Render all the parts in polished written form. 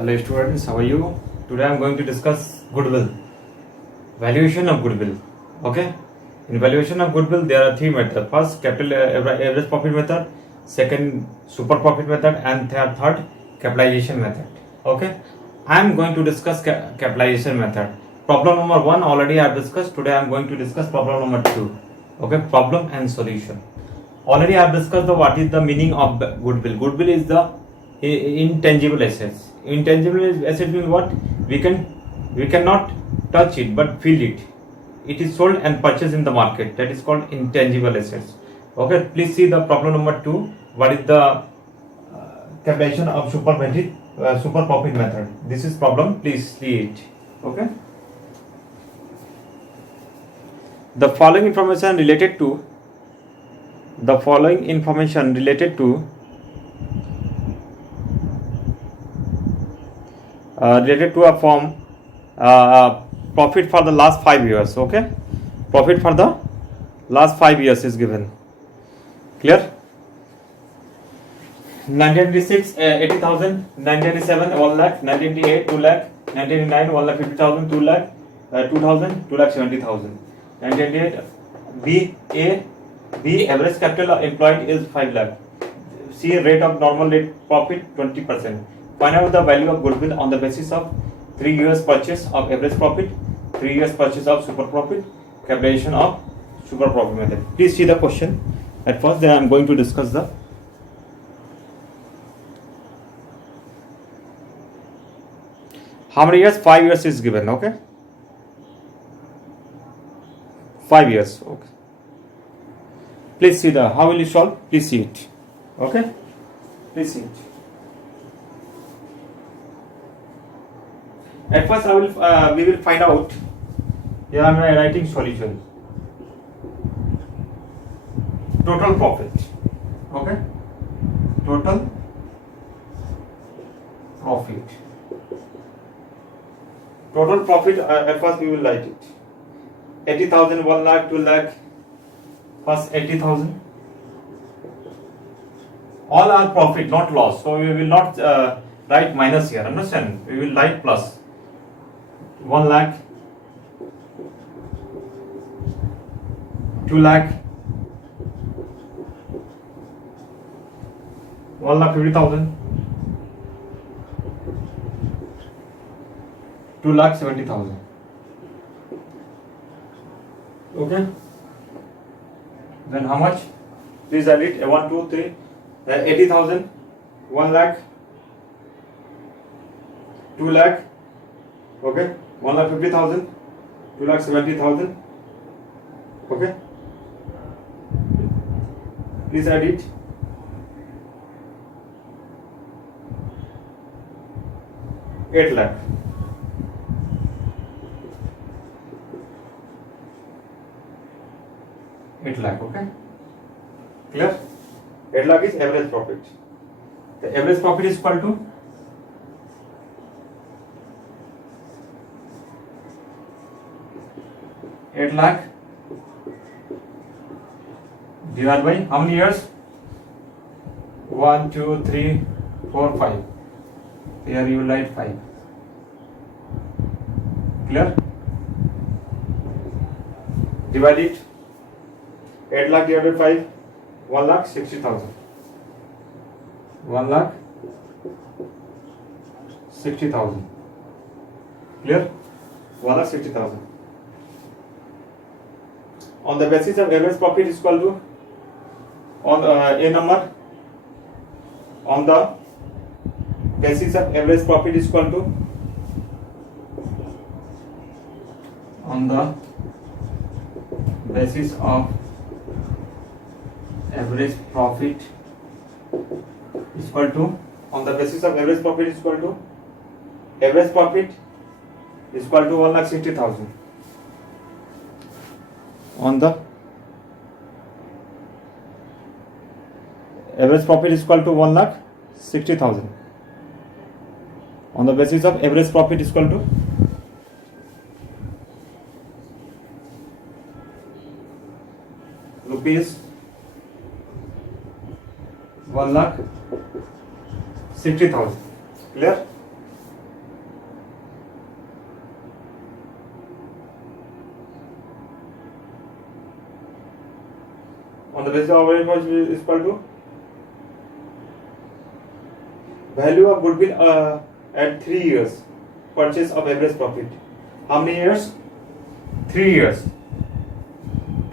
Hello students, how are you? Today I am going to discuss goodwill. Valuation of goodwill. Okay. In valuation of goodwill, there are three methods. First, capital average profit method. Second, super profit method, and third capitalization method. Okay. I am going to discuss capitalization method. Problem number 1 already I have discussed. Today I am going to discuss problem number 2. Okay. Problem and solution. Already I have discussed what is the meaning of goodwill. Goodwill is the intangible assets. Intangible asset means what? We cannot touch it but feel it. It is sold and purchased in the market. That is called intangible assets. Okay, please see the problem number 2. What is the calculation of super profit method? This is problem. Please see it. Okay. The following information related to a firm profit for the last 5 years. Okay, profit for the last 5 years is given. Clear? 1996 80,000, 1997 1 lakh, 1998 2 lakh, 1999 1 lakh 50,000, 2 lakh, 2000 2 lakh 70,000. 1998 B average capital employed is 5 lakh. C rate of normal rate profit 20%. Find out the value of goodwill on the basis of 3 years purchase of average profit, 3 years purchase of super profit, calculation of super profit method. Please see the question at first, then I am going to discuss the how many years? 5 years is given. Okay, 5 years. Okay, please see the how will you solve. Please see it. Okay, please see it. At first, we will find out. Here I am writing solution. Total profit. Okay, total profit. Total profit. At first, we will write it. 80,000, 1 lakh, 2 lakh. First 80,000. All are profit, not loss. So we will not write minus here. Understand? We will write plus. 1 lakh, 2 lakh, 1 lakh 50,000, 2 lakh 70,000. Okay. Then how much? Please add it. 1, 2, 3. 80,000, 1 lakh, 2 lakh. Okay. 1 lakh 50,000, 2 lakh 70,000. Okay. Please add it. 8 lakh. 8 lakh. Okay. Clear? 8 lakh is average profit. The average profit is equal to 8 lakh divided by how many years? 1, 2, 3, 4, 5. Here you will write 5. Clear? Divide it. 8 lakh divided by 5. 1 lakh 60,000. 1 lakh 60,000. Clear? 1 lakh 60,000. On the basis of average profit is equal to on a number. On the basis of average profit is equal to on the basis of average profit is equal to on the basis of average profit is equal to average profit is equal to 1 lakh 60,000. On the average profit is equal to 1 lakh 60,000. On the basis of average profit is equal to rupees 1 lakh 60,000. Clear? On the basis of average profit is equal to value of goodwill at 3 years purchase of average profit. How many years? 3 years.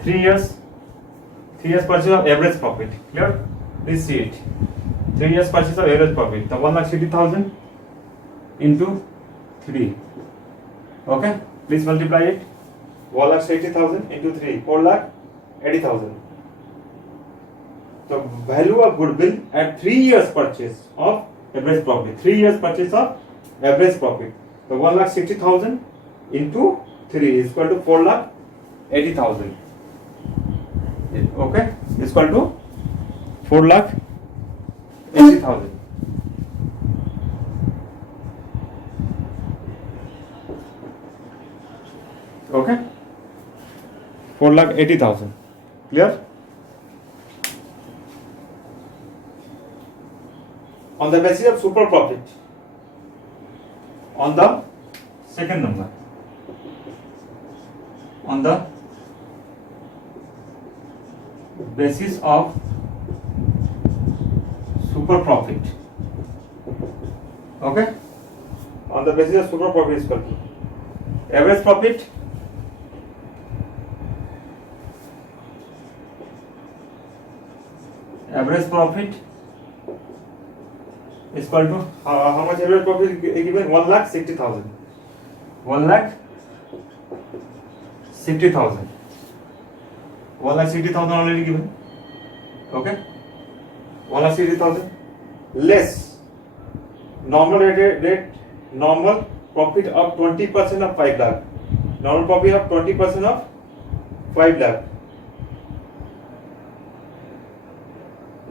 3 years. 3 years purchase of average profit. Clear? Please see it. 3 years purchase of average profit. The 1,60,000 into 3. Okay? Please multiply it. 1,60,000 into 3. 4,80,000. The value of goodwill at 3 years purchase of average profit. 3 years purchase of average profit. The 1,60,000 into 3 is equal to 4,80,000. Okay? Is equal to 4,80,000. Okay? 4,80,000. Clear? On the basis of super profit, on the second number, on the basis of super profit, okay, on the basis of super profit is equal to average profit is equal to how much average profit is given? 1,60,000. 1,60,000. 1,60,000 already given. Okay. 1,60,000 less normal normal profit of 20% of 5 lakh. Normal profit of 20% of 5 lakh.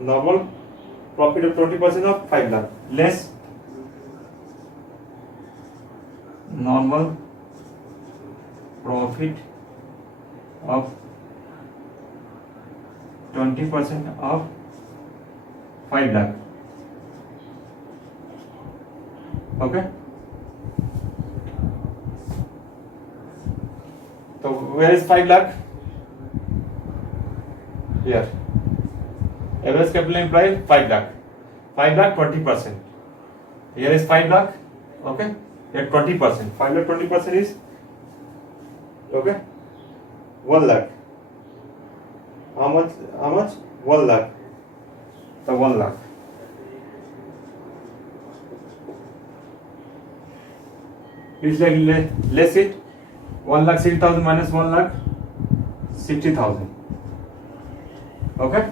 Normal profit of 20% of 5 lakh less normal profit of 20% of 5 lakh. Okay. So where is 5 lakh? Here. Average capital employed 5 lakh. 5 lakh 20%. Here is 5 lakh. Okay. Here 20%. 5 lakh 20% is okay. 1 lakh. How much? 1 lakh. So 1 lakh. Please less it. 1,60,000 minus 1,60,000. Okay.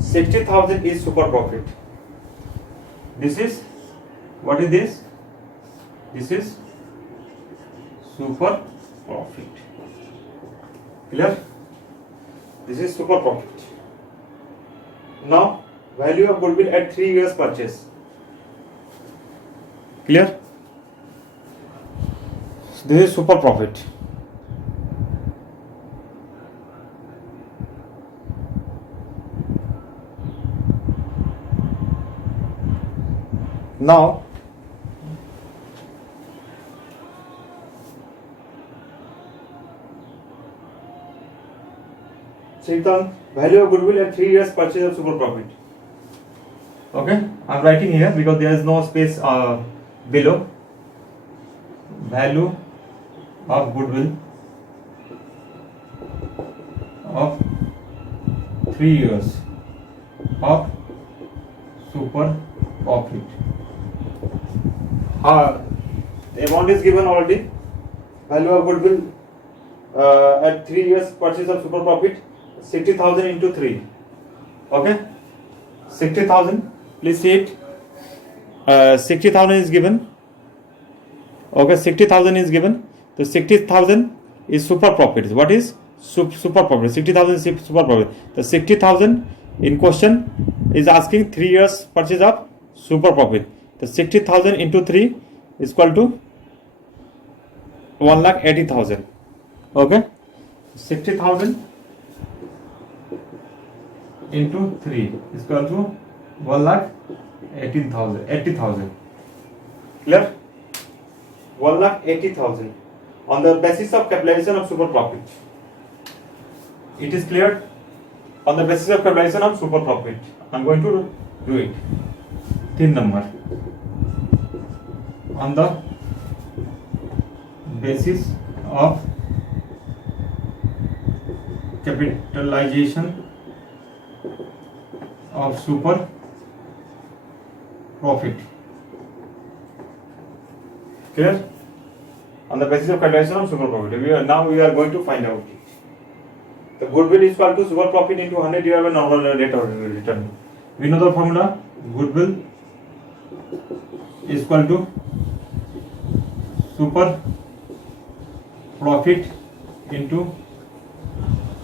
60,000 is super profit. This is, what is this? This is super profit. Clear? This is super profit. Now, value of goodwill at 3 years purchase. Clear? This is super profit. Now, value of goodwill at 3 years purchase of super profit. Okay, I am writing here because there is no space below. Value of goodwill of 3 years of super profit. The amount is given already. Value of goodwill at 3 years purchase of super profit, 60,000 into 3. Okay, 60,000. Please see it. 60,000 is given. Okay, 60,000 is given. The 60,000 is super profit. What is super profit? 60,000 is super profit. The 60,000 in question is asking 3 years purchase of super profit. The 60,000 into 3 is equal to 1,80,000. Okay, 60,000 into 3 is equal to 1,80,000. Clear? 1,80,000 on the basis of capitalization of super profit. It is clear. On the basis of capitalization of super profit, I am going to do it. 3 number. On the basis of capitalization of super profit. Clear? On the basis of capitalization of super profit. Now we are going to find out. The goodwill is equal to super profit into 100 divided by normal rate of return. We know the formula. Goodwill is equal to super profit into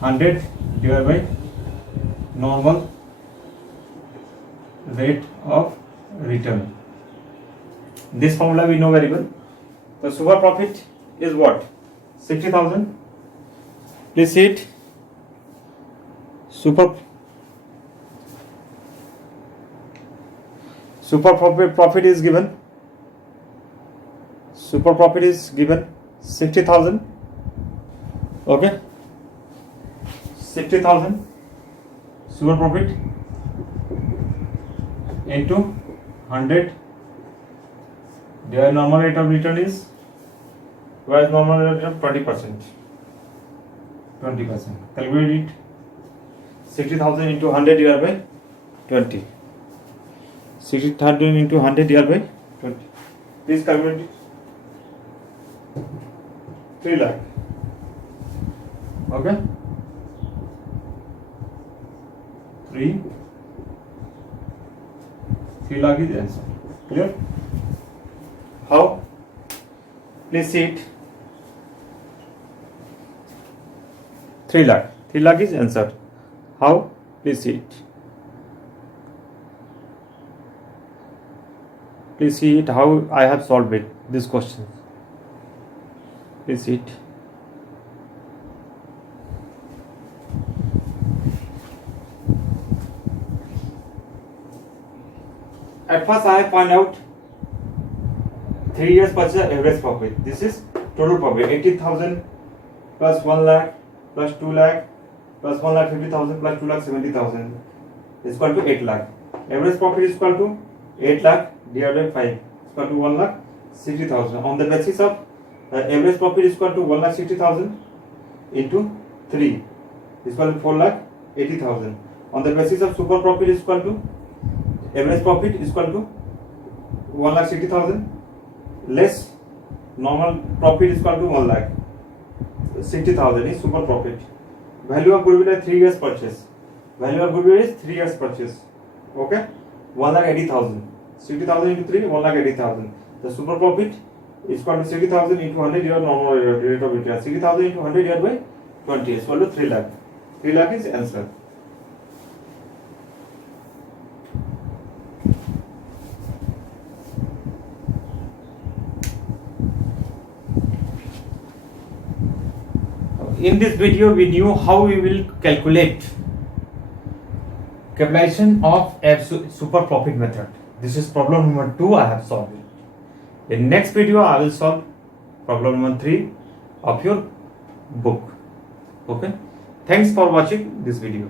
100 divided by normal rate of return. This formula we know very well. The super profit is what? 60,000. Please see it. Super profit is given. Super profit is given 60,000. Okay. 60,000 super profit into 100. Their normal rate of return is, where is normal rate of return? 20%. 20%. Calculate it. 60,000 into 100 divided by 20. 60,000 into 100 divided by 20. Please calculate it. 3 lakh. Okay. 3 lakh is answer. Clear? How? Please see it. 3 lakh. 3 lakh is answered. How? Please see it. Please see it how I have solved it. This question. Please see it. At first I have found out 3 years purchase average profit. This is total profit. 80,000 plus 1 lakh plus 2 lakh plus 1,50,000 plus 2,70,000 is equal to 8 lakh. Average profit is equal to 8 lakh divided by 5 is equal to 1,60,000. On the basis of average profit is equal to 1,60,000 into 3 is equal to 4,80,000. On the basis of super profit is equal to average profit is equal to 1,60,000 less normal profit is equal to 1,60,000 is super profit. Value of goodwill is 3 years purchase. Value of goodwill is 3 years purchase. Okay, 1,80,000. 60,000 into 3, 1,80,000. The super profit is equal to 60,000 into 100 divided normal rate of return. 60,000 into 100 divided by 20 is equal to 3 lakh. 3 lakh is answer. In this video, we knew how we will calculate capitalization of a super profit method. This is problem number 2. I have solved it. In next video, I will solve problem number 3 of your book. Okay. Thanks for watching this video.